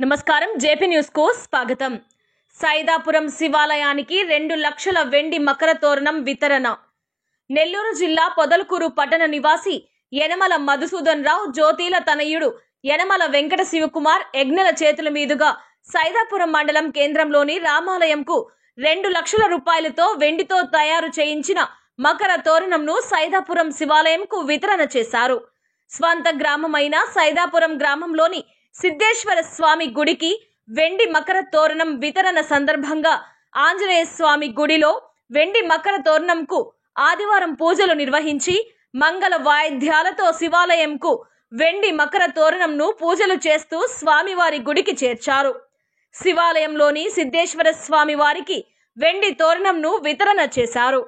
నమస్కారం JP news కు స్వాగతం। సైదాపురం శివాలయానికి 2 లక్షల వెండి మకర తోరణం వితరణ। నెల్లూరు జిల్లా పొదలకూరు పట్టణ నివాసి యనమల మధుసూదన్ రావు జ్యోతిల తనయుడు యనమల వెంకట శివకుమార్ యజ్ఞల చేతుల మీదుగా సైదాపురం మండలం కేంద్రంలోని రామాలయంకు 2 లక్షల రూపాయలతో వెండితో తయారు చేయించిన మకర తోరణంను సైదాపురం శివాలయంకు వితరణ చేశారు। స్వంత గ్రామమైన సైదాపురం గ్రామంలోని సిద్ధేశ్వర స్వామి గుడికి వెండి మకర తోరణం వితరణ సందర్భంగా ఆంజనేయ స్వామి గుడిలో వెండి మకర తోరణంకు ఆదివారం పూజలు నిర్వహించి మంగళ వాయిద్యాలతో శివాలయంకు వెండి మకర తోరణంను పూజలు చేస్తూ స్వామివారి గుడికి చేర్చారు। శివాలయంలోని సిద్ధేశ్వర స్వామి వారికి వెండి తోరణంను వితరణ చేశారు।